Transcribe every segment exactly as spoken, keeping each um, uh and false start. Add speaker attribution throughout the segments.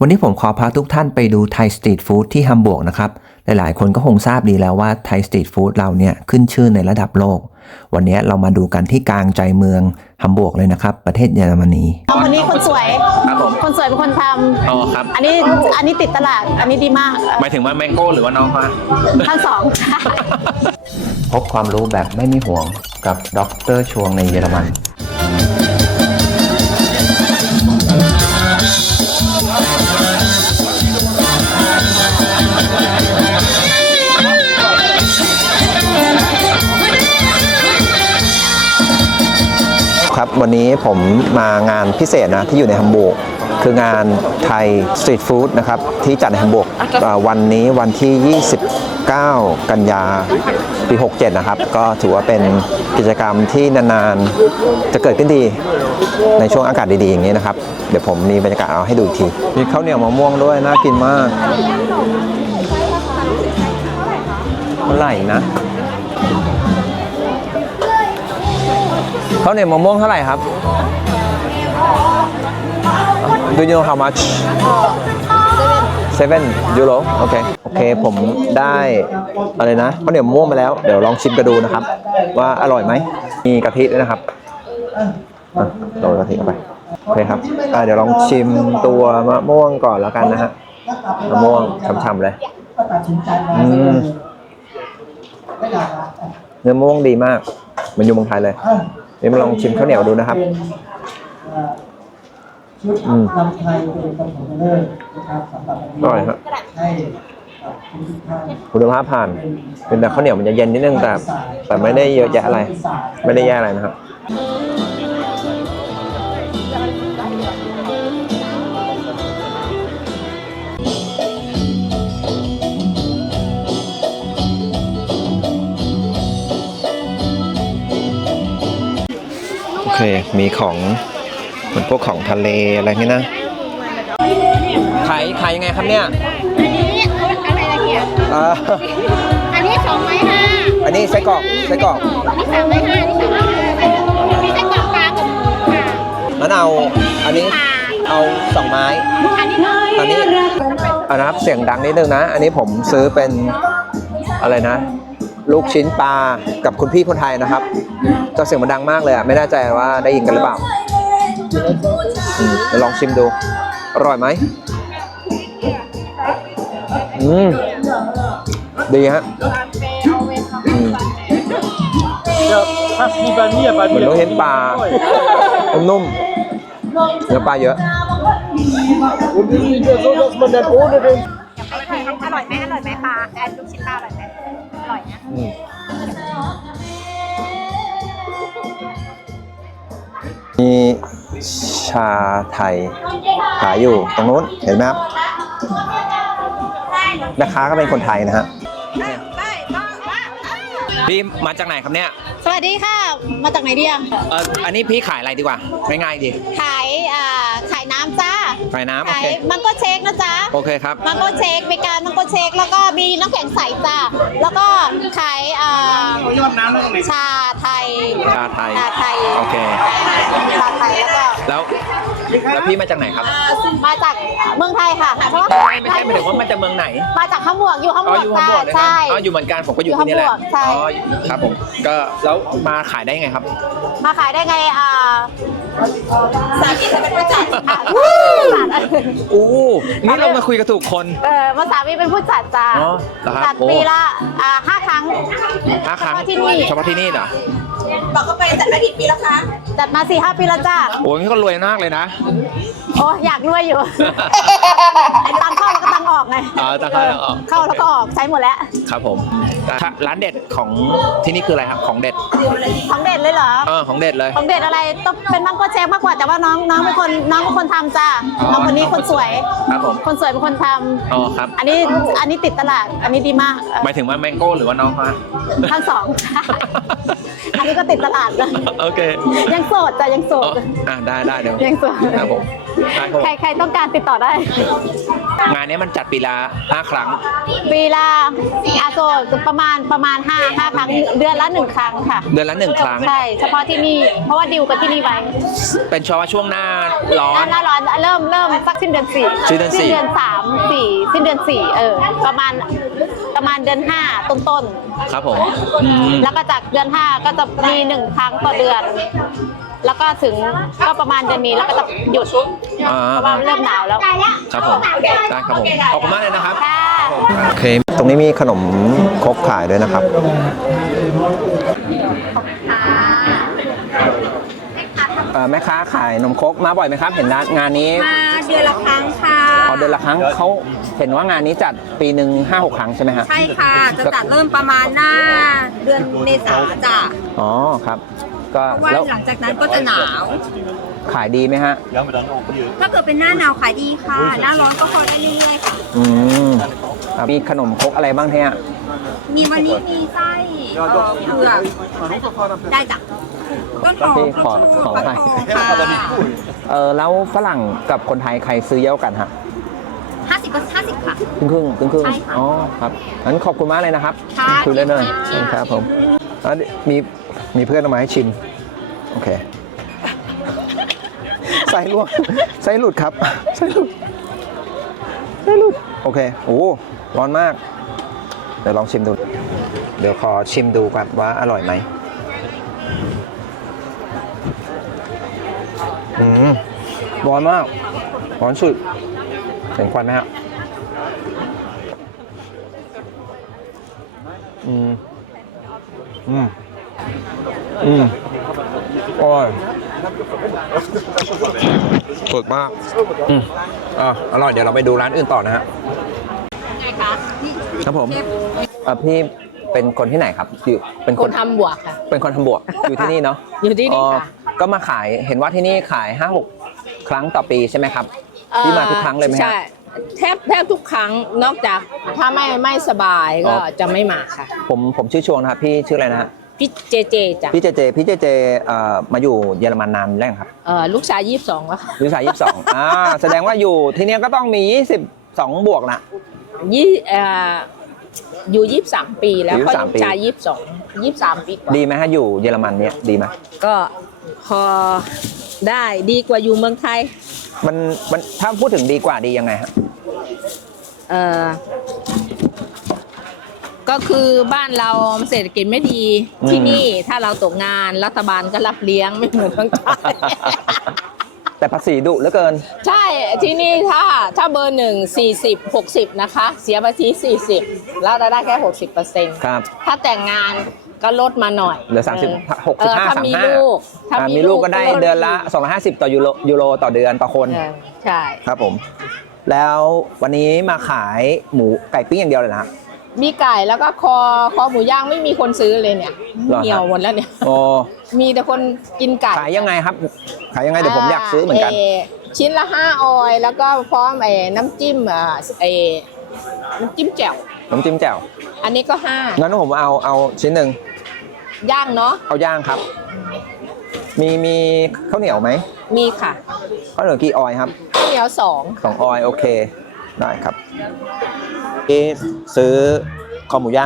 Speaker 1: วันนี้ผมขอพาทุกท่านไปดูไทยสตรีทฟู้ดที่ฮัมบูร์กนะครับหลายๆคนก็คงทราบดีแล้วว่าไทยสตรีทฟู้ดเราเนี่ยขึ้นชื่อในระดับโลกวันนี้เรามาดูกันที่กลางใจเมืองฮัมบูร์กเลยนะครับประเทศเยอรมนี
Speaker 2: น้องคนนี้คนสวย
Speaker 3: ครับผม
Speaker 2: คนสวยเป็นคนทำ
Speaker 3: อ๋อครับ
Speaker 2: อันนี้อันนี้ติดตลาดอันนี้ดีมาก
Speaker 3: หมายถึงว่าแมงโก้หรือว่าน้องมา
Speaker 2: ทั้งสอง
Speaker 1: พบความรู้แบบไม่มีห่วงกับดร.ชวงในเยอรมันครับวันนี้ผมมางานพิเศษนะที่อยู่ในฮัมบูร์กคืองานไทยสตรีทฟู้ดนะครับที่จัดในฮัมบูร์กวันนี้วันที่ ยี่สิบเก้า กันยาปี หกเจ็ดนะครับก็ถือว่าเป็นกิจกรรมที่นานๆจะเกิดขึ้นดีในช่วงอากาศดีๆอย่างนี้นะครับเดี๋ยวผมมีบรรยากาศเอาให้ดูอีกทีมีข้าวเหนียวมะม่วงด้วยน่ากินมากเท่าไหร่นะข้าวเหนียวมะม่วงเท่าไหร่ครับ Do you know how much? seven euro โอเคโอเคผมได้อะไรนะข้าวเหนียวมะม่วงมาแล้วเดี๋ยวลองชิมกันดูนะครับว่าอร่อยไหมมีกะทิด้วยนะครับโรยกะทิเข้าไปโอเคครับเดี๋ยวลองชิมตัวมะม่วงก่อนแล้วกันนะฮะมะม่วงฉ่ำๆเลยอืมเนื้อมะม่วงดีมากมันอยู่เมืองไทยเลยนี่มาลองชิมข้าวเหนียวดูนะครับอืมอร่อยครับคุณภาพผ่านเป็นแต่ข้าวเหนียวมันจะเย็นนิดนึงแต่แต่ไม่ได้เยอะแยะอะไรไม่ได้แย่อะไรนะครับโอเคมีของเหมือนพวกของทะเลอะไรนี่นะขายขายยังไงครับเนี่ย
Speaker 2: อันนี้อะไรละเกียรอันนี้สองไม้ห้า
Speaker 1: อันนี้ไส้กรอกไส้กรอก
Speaker 2: อันนี้สามไม้ห้าอันนี้สามไม้ห้ามีไส้กรอกปลากับค่ะ
Speaker 1: งั้นเอาอันนี้เอาสองไม้
Speaker 2: อันนี้
Speaker 1: อันนี้อันนะครับเสียงดังนิดนึงนะอันนี้ผมซื้อเป็นอะไรนะลูกชิ้นปลากับคุณพี่คนไทยนะครับก็เสียงมันดังมากเลยอ่ะไม่แน่ใจว่าได้ยินกันหรือเปล่าเดี๋ยวลองชิมดูอร่อยไหมอืมดีฮะเหมือนลูกชิ้นปลานุ่มเนื้อปลาเยอะ
Speaker 2: อร่อยไหมอร่อยไหมปลาแอนลูกชิ้นปลาอร่อยไหมอร่อยนะ
Speaker 1: มีชาไทยขายอยู่ตรงนู้นเห็นไหมครับแม่ค้าก็เป็นคนไทยนะฮะพี่มาจากไหนครับเนี่ย
Speaker 2: สวัสดีค่ะมาจากไหนดีอ่ะ
Speaker 1: เอออันนี้พี่ขายอะไรดีกว่าง่ายๆดี
Speaker 2: ขายอ่าขายน้ำจ้า
Speaker 1: ขายน้ำโอเค
Speaker 2: มังโก้เชคนะจ๊ะ
Speaker 1: โอเคครับ
Speaker 2: มังโก้เชคมีการมังโก้เชคแล้วก็มีน้ำแข็งใสจ้าแล้วก็ขายอ่าชาไทย
Speaker 1: ชาไทย
Speaker 2: ชาไทย
Speaker 1: โอเค
Speaker 2: ชาไทยแล้วก็
Speaker 1: แล้วแล้วพี่มาจากไหนครับ
Speaker 2: มาจากเมืองไทยค่ะ
Speaker 1: เพราะว่าไม่ใช่ไม่ถึงว่ามาจากเมืองไหน
Speaker 2: มาจากฮัมบูร์กอยู่ฮัมบูร์ก
Speaker 1: ใช่อ๋ออยู่เหมือนกันผมก็อยู่ที่นี่แหละ
Speaker 2: อ๋อ
Speaker 1: ครับผมก็แล้วมาขายได้ไงครับ
Speaker 2: มาขายได้ไงอ่าสามีเป็นผู้จัด
Speaker 1: อู้นี่เรามาคุยกับถูกคน
Speaker 2: เออมาสามีเป็นผู้จัดจ้าจัดปีละอ่าห้าครั้ง
Speaker 1: ห้าครั้ง
Speaker 2: ที่นี่
Speaker 1: เฉพาะที่นี่เหรอ
Speaker 2: บอกเขาไปจัดมากี่ปีแล้วคะจัดมาสี่ห้าปีแล้วจ้า
Speaker 1: โอ้ยนี่ก็รวยมากเลยนะ
Speaker 2: โอ้อยากรวยอยู่ไอ้ตังเข้าแล้วก็ตังออกไง
Speaker 1: อ๋อตังเข้าแล้วออก
Speaker 2: เข้าแล้วก็ออกใช้หมดแล้ว
Speaker 1: ครับผมร้านเด็ดของที่นี่คืออะไรครับของเด็ด
Speaker 2: ของเด็ดเลยเหรอ
Speaker 1: เออของเด็ดเลย
Speaker 2: ของเด็ดอะไรต้องเป็นมังโก้เชคมากกว่าแต่ว่าน้องน้องเป็นคนน้องเป็นคนทำจ้าน้องคนนี้คนสวย
Speaker 1: ครับผม
Speaker 2: คนสวยเป็นคนทำ
Speaker 1: อ๋อครับ
Speaker 2: อันนี้อันนี้ติดตลาดอันนี้ดีมาก
Speaker 1: หมายถึงว่าแมงโก้หรือว่าน้องมา
Speaker 2: ทั้งสองอันนี้ก็ติดตลาดเลย
Speaker 1: โอเค
Speaker 2: ยังโสดจ้ะยังโสด
Speaker 1: อ่าได้ได้เดี๋ยว
Speaker 2: ยังโสด
Speaker 1: ครับผม
Speaker 3: ได้ครับ
Speaker 2: ใครใครต้องการติดต่อได้
Speaker 3: งานนี้มันจัดปีละห้าครั้ง
Speaker 2: ปีละอาโซประมาณประมาณห้าห้าครั้งเดือนละหนึ่งครั้งค่ะ
Speaker 3: เดือนละหนึ่งครั้ง
Speaker 2: ใช่เฉพาะที่นี่เพราะว่าดิวกับที่นี่ไว้
Speaker 3: เป็นเฉพาะช่วงหน้าร้อน
Speaker 2: หน้าร้อนเริ่มเริ่มสักสิ้นเดือนสี่
Speaker 3: สิ้นเดือนสี่
Speaker 2: สิ้นเดือนสามสี่สิ้นเดือนสี่เออประมาณประมาณเดือนห้าต้นต้น
Speaker 3: ครับผมอืม
Speaker 2: ๆแล้วก็จากเดือนห้าก็จะมีหนึ่งครั้งต่อเดือน แล้วก็ถึงก็ประมาณเดือนนี้แล้วก็จะหยุด
Speaker 3: อ่า
Speaker 2: เพราะว่าเริ่มหนาวแล้ว
Speaker 3: ครับผมได้ครับผมขอบคุณมากเลยนะครับ
Speaker 2: ค่ะ
Speaker 1: โอเค ตรงนี้มีขนมครกขายด้วยนะครับ เอ่อแม่ค้าขายนมครกมาบ่อยไหมครับ เห็นร้านงานนี้
Speaker 2: มาเดือนละครั้งค่ะ
Speaker 1: พอเดือนละครั้งเขาเห็นว่างานนี้จัดปีหนึ่งห้าหกครั้งใช่ไหมฮะ
Speaker 4: ใช่ค่ะ จะจัดเริ่มประมาณหน้าเดือนเมษาจ้ะ
Speaker 1: อ๋อครับ ก็
Speaker 4: เพราะว่า
Speaker 1: แล้ว
Speaker 4: หลังจากนั้นก็จะหนาว
Speaker 1: ขายดีไหมฮะ
Speaker 4: ถ้าเกิดเป็นหน้าหนาวขายดีค่ะ หน้าร้อนก็พอได้เรื่อยๆค่ะ
Speaker 1: อืมอ่ะมีขนมครกอะไรบ้างเนี่ย
Speaker 4: มีวันนี้มีไส้เอ่อเผือกได้จ้ะต้นหอม
Speaker 1: พี่ขอขอ
Speaker 4: ฟัก
Speaker 1: ให้
Speaker 4: ทองค่ะ
Speaker 1: เออแล้วฝรั่งกับคนไทยใครซื้อเยอะกันฮะ
Speaker 4: ห้าสิบก็ห้าสิบค่ะ
Speaker 1: ครึ่งครึ่งครึ่งครึ่ง
Speaker 4: ใช่ค่ะ
Speaker 1: อ๋อครับงั้นขอบคุณมากเลยนะครับ
Speaker 4: ค่ะ
Speaker 1: คุยเล่นเลย
Speaker 4: ค่ะ
Speaker 1: ครับผมอ่ะมีมีเพื่อนเอามาให้ชิม โอเคไส้ลวกไส้หลุดครับไส้หลุดไส้หลุดโอเคโอ้ร้อนมาก เดี๋ยวลองชิมดู เดี๋ยวขอชิมดูก่อนว่าอร่อยไหมอืมร้อนมากร้อนสุดเห็นควันไหมครับอืมอืมอืมโอ้ยสุดมากอืมอ่ะอร่อยเดี๋ยวเราไปดูร้านอื่นต่อนะฮะ
Speaker 4: ไงคะนี่
Speaker 1: ครับผมเอ่อพี่เป็นคนที่ไหนครับอยู่เป็น
Speaker 5: คนทำบวกค่ะ
Speaker 1: เป็นคนทำบวกอยู่ที่นี่เนาะ
Speaker 5: อยู่ที่นี่
Speaker 1: อ๋อ
Speaker 5: ค่ะ
Speaker 1: ก็มาขายเห็นว่าที่นี่ขายห้าหกครั้งต่อปีใช่ไหมครับที่มาทุกครั้งเลยไหมฮะ
Speaker 5: ใช่แทบแทบทุกครั้งนอกจากถ้าไม่ไม่สบาย
Speaker 1: อ๋
Speaker 5: ก็
Speaker 1: อ
Speaker 5: จะไม่มาค่ะ
Speaker 1: ผมผมชื่อชวงนะครับพี่ชื่ออะไรนะฮะ
Speaker 5: พี่เจเจจ้ะ
Speaker 1: พี่เจเจพี่เจเจเอ่อมาอยู่เยอรมันนานแล้วยังครับ
Speaker 5: เอ่อลูกชายยี่สิบสองแล้วค่ะ
Speaker 1: อายุสายยี่สิบสองอ่าแสดงว่าอยู่ที่นี่ก็ต้องมียี่สิบสองบวกนะ
Speaker 5: ยี่เอ่ออยู่ยี่สิบสามปีแล้ว
Speaker 1: อยู่
Speaker 5: ก็
Speaker 1: ยี่สิบสาม
Speaker 5: ลูกชายยี่สิบสองยี่สิบสามปีกว่า
Speaker 1: ดีไหมฮะอยู่เยอรมันเนี่ยดีไหม
Speaker 5: ก็พอได้ดีกว่าอยู่เมืองไทย
Speaker 1: มันมันถ้าพูดถึงดีกว่าดียังไงฮะ
Speaker 5: เอ่อก็คือบ้านเราเศรษฐกิจไม่ดี
Speaker 1: อืม
Speaker 5: ที่นี่ถ้าเราตกงานรัฐบาลก็รับเลี้ยงไม่เหมือนเมืองไทย
Speaker 1: แต่ภาษีดุเหลือเกิน
Speaker 5: ใช่ที่นี่ถ้าถ้าเบอร์หนึ่งสี่สิบหกสิบนะคะ เสียภาษีสี่สิบแล้วรายได้แค่หกสิบเปอร์เซ็นต์
Speaker 1: ครับ
Speaker 5: ถ้าแต่งงานก็ลดมาหน่อย
Speaker 1: เหลือสามสิบหก
Speaker 5: เอ
Speaker 1: สิบ
Speaker 5: อ
Speaker 1: ห้า
Speaker 5: ถ้า
Speaker 1: สาม
Speaker 5: มี
Speaker 1: ห้า
Speaker 5: ลูกถ้า
Speaker 1: อ่า
Speaker 5: มี
Speaker 1: มีลูกก็ได้
Speaker 5: ล
Speaker 1: เดือนละสองร้อยห้าสิบต่อยูโรยูโรต่อเดือนต่อคน
Speaker 5: เออใช่
Speaker 1: ครับผม แล้ววันนี้มาขายหมูไก่ปิ้งอย่างเดียวเลยนะฮะ
Speaker 5: มีไก่แล้วก็คอคอหมูย่างไม่มีคนซื้อเลยเนี่ย
Speaker 1: เหรอฮะ
Speaker 5: เหี่ยวหมดแล้วเนี่ย
Speaker 1: โอ้
Speaker 5: มีแต่คนกินไก่
Speaker 1: ขายยังไงครับ ขายยังไงเดี๋ยวผมอยากซื้อเหมือนกัน
Speaker 5: ชิ้นละห้าออย แล้วก็พร้อมไอ้น้ำจิ้มอ่าไอ้น้ำจิ้มแจ่ว
Speaker 1: น้ำจิ้มแจ่ว
Speaker 5: อันนี้ก็ห้า
Speaker 1: งั้นผมเอาเอาชิ้นหนึ่ง
Speaker 5: ย่างเนาะ
Speaker 1: เอาย่างครับ มีมีข้าวเหนียวไหม
Speaker 5: มีค่ะ
Speaker 1: ข้าวเหนียวกี่ออยครับ
Speaker 5: ข้าวเหนียวสอง
Speaker 1: สองออยโอเค ได้ครับนี่ซื้อคอหมูย่าง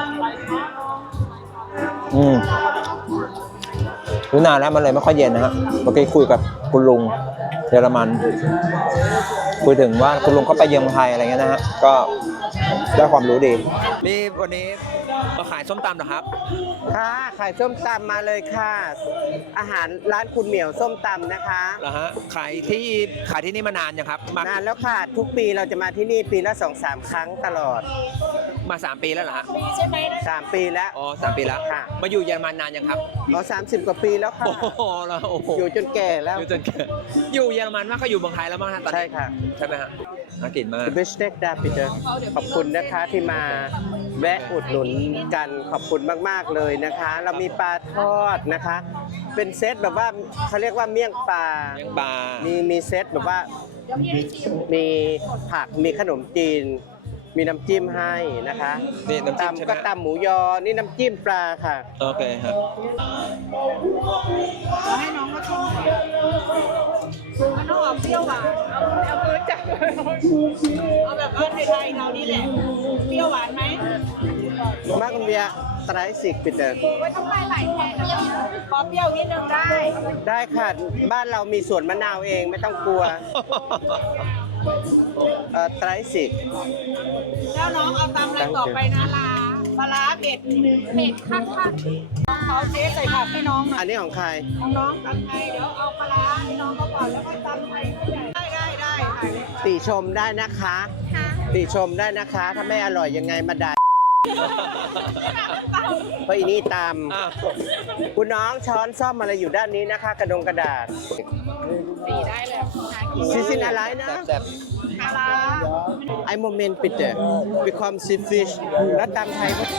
Speaker 1: อืมรู้นานแล้วมันเลยไม่ค่อยเย็นนะฮะเมื่อกี้คุยกับคุณลุงเยอรมัน คุยถึงว่าคุณลุงก็ไปเยือนไทยอะไรเงี้ยนะฮะ ก็ได้ความรู้ดีนี่วันนี้มาขายส้มตำเหรอครับ
Speaker 6: ค่ะขายส้มตำมาเลยค่ะ อาหารร้านคุณเหมียวส้มตำนะคะ
Speaker 1: เหรอฮะ ขายที่ขายที่นี่มานานยังครับมาน
Speaker 6: านแล้วค่ะ ทุกปีเราจะมาที่นี่ปีละสองสามครั้งตลอด
Speaker 1: มาสามปีแล้วเหรอฮะ
Speaker 6: สามปีแล้ว
Speaker 1: อ๋อสามปีแล้ว
Speaker 6: ค่ะ
Speaker 1: มาอยู่เยอรมันนานยังครับ
Speaker 6: เราสามสิบกว่าปีแล้วค่ะ
Speaker 1: โอ้โหแล้วโอ้โห
Speaker 6: อยู่จนแก่แล้ว
Speaker 1: อยู่จนเกิดอยู่เยอรมันมากก็อยู่เมืองไทยแล้วมั้งฮะตอน
Speaker 6: ใช่
Speaker 1: นี้
Speaker 6: ค่ะ
Speaker 1: ใช่ไหมฮะน่ากินมาก
Speaker 6: The Best Steak Da Peter ขอบคุณนะคะที่มาแวะอุดหนุนกันขอบคุณมากๆเลยนะคะ เรามีปลาทอดนะคะ เป็นเซตแบบว่าเขาเรียกว่าเมี่ยงปลา
Speaker 1: เลี้ยงปลา
Speaker 6: มีมีเซตแบบว่า มีผัก มีขนมจีน มีน้ำจิ้มให้นะคะ
Speaker 1: นี่น้ำจิ้มใช่ไหม
Speaker 6: ตำก็ตำหมูยอ นี่น้ำจิ้มปลาค่ะ
Speaker 1: โอเคครับ
Speaker 2: มันต้องออกเปรี้ยวหวานเอาเอามือจับเอาแบบว่าไทยๆเรานี่แหละเปรี้ยวหวานไหม
Speaker 6: Machen wir dreißig bitte
Speaker 2: ไว้ต้องไล่ไหลแทนขอเปรี้ยวนิดนึงได้
Speaker 6: ได้ค่ะ บ้านเรามีสวนมะนาวเองไม่ต้องกลัวเอ่อdreißig
Speaker 2: แล้วน้องเอาตำอะไรต่อไปนะลาปลาร้าเผ็ดเผ็ดข้างข้างเขาเจ๊ใส่ผักให้น้องหน่อย
Speaker 6: อันนี้ของใคร
Speaker 2: ของน้องตำไทยเดี๋ยวเอาปลาร้าให้น้องเขาก่อนแล้วก็ตำไทยได้ได้ได้ค่ะ
Speaker 6: ติชมได้นะคะ ติชมได้นะคะ ถ้าไม่อร่อยยังไงมาด่าเพราะอีนี่ตามคุณน้องช้อนซ่อมอะไรอยู่ด้านนี้นะคะ กระดงกระดาษ
Speaker 2: สีได้เลย
Speaker 6: ซิซินอะไรนะ
Speaker 2: ปลาร้า
Speaker 6: ไอโมเมนต์ปิดเดอร์ become sea fish แล้วตามไทยก็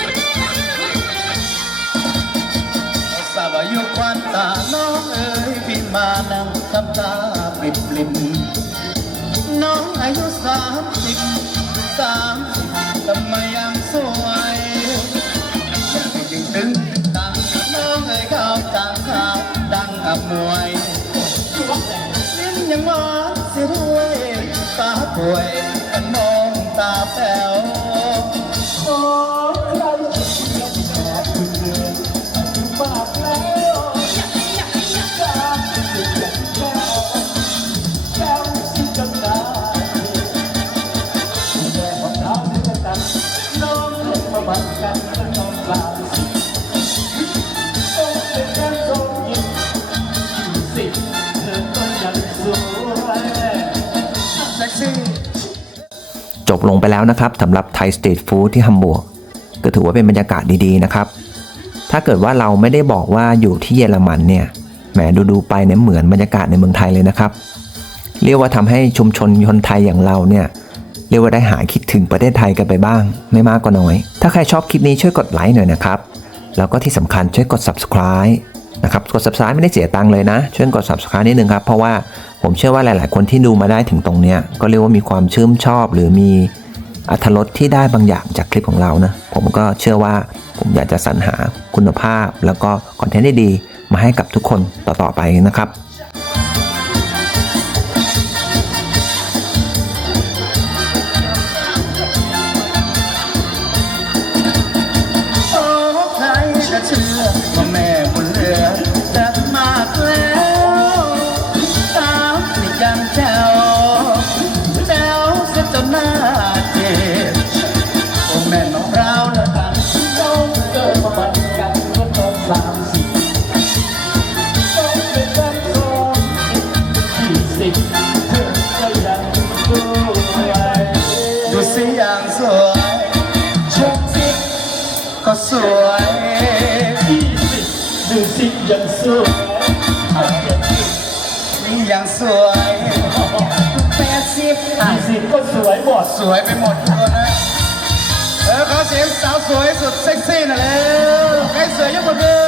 Speaker 7: สาวอยู่ควันตาน้องเอ๋ยพี่มานั่งทำตาปริบปริมน้องอายุสามสิบสามทำไมยังสวยจึงตึงตังน้องเอ๋ยข้าวตังข้าวดังอับมวยลิ้นยังหวานสิรวยตาป่วยกันมองตาแป๋วโอ้ใครคุณเอ๋ยมากแล้วตาสิบแก้วแก้วสิบจังได้แม่ของเราที่จะตัดน้องเล่นมาบังกันแล้วน้องกลางต้องเป็นการทรงยิ้มสิเธอก็ยังสวยเซ็กซี่
Speaker 1: จบลงไปแล้วนะครับสำหรับไทยสตรีทฟู้ดที่ฮัมบูร์กก็ถือว่าเป็นบรรยากาศดีๆนะครับถ้าเกิดว่าเราไม่ได้บอกว่าอยู่ที่เยอรมันเนี่ยแหมดูๆไปเนี่ยเหมือนบรรยากาศในเมืองไทยเลยนะครับเรียกว่าทำให้ชุมชนคนไทยอย่างเราเนี่ยเรียกว่าได้หายคิดถึงประเทศไทยกันไปบ้างไม่มากก็น้อยถ้าใครชอบคลิปนี้ช่วยกดไลค์หน่อยนะครับแล้วก็ที่สำคัญช่วยกด ซับสไครบ์ นะครับกด ซับสไครบ์ ไม่ได้เสียตังค์เลยนะช่วยกด ซับสไครบ์ นิดนึงครับเพราะว่าผมเชื่อว่าหลายๆคนที่ดูมาได้ถึงตรงเนี้ยก็เรียกว่ามีความชื่นชอบหรือมีอรรถรสที่ได้บางอย่างจากคลิปของเรานะผมก็เชื่อว่าผมอยากจะสรรหาคุณภาพแล้วก็คอนเทนต์ดีๆมาให้กับทุกคนต่อๆไปนะครับ
Speaker 7: โอ้ใครจะเชื่อว่าแม่บุญเหลือจะมากแล้วตามที่ยังแจ๋วแจ๋วเสียจนหน้าเจ็บโอ้แม่น้องเราและกันน้องเกิดมาบันกันเมื่อตอนสามสิบต้องเป็นกันสองยี่สิบเธอก็ยังสวยดูสิยังสวยชกสิก็สวยยี่สิบดูสิยังสวยนี่ยังสวยแปดสิบห้าสิบก็สวยหมดสวยไปหมดทุกคนนะเออขอเสียงสาวสวยสุดเซ็กซี่หน่อยเร็วใครสวยยกมือ